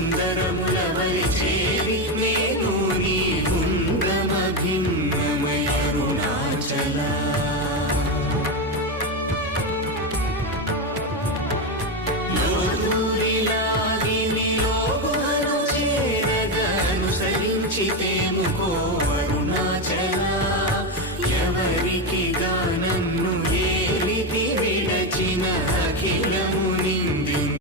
సుందరములవలి చేరి నేను నీ గుండమ భిన్నమయ అరుణాచల చేరగనుసరించితేము కో అరుణాచల. ఎవరికి గానన్ను ఏలికి విడచిన అఖిల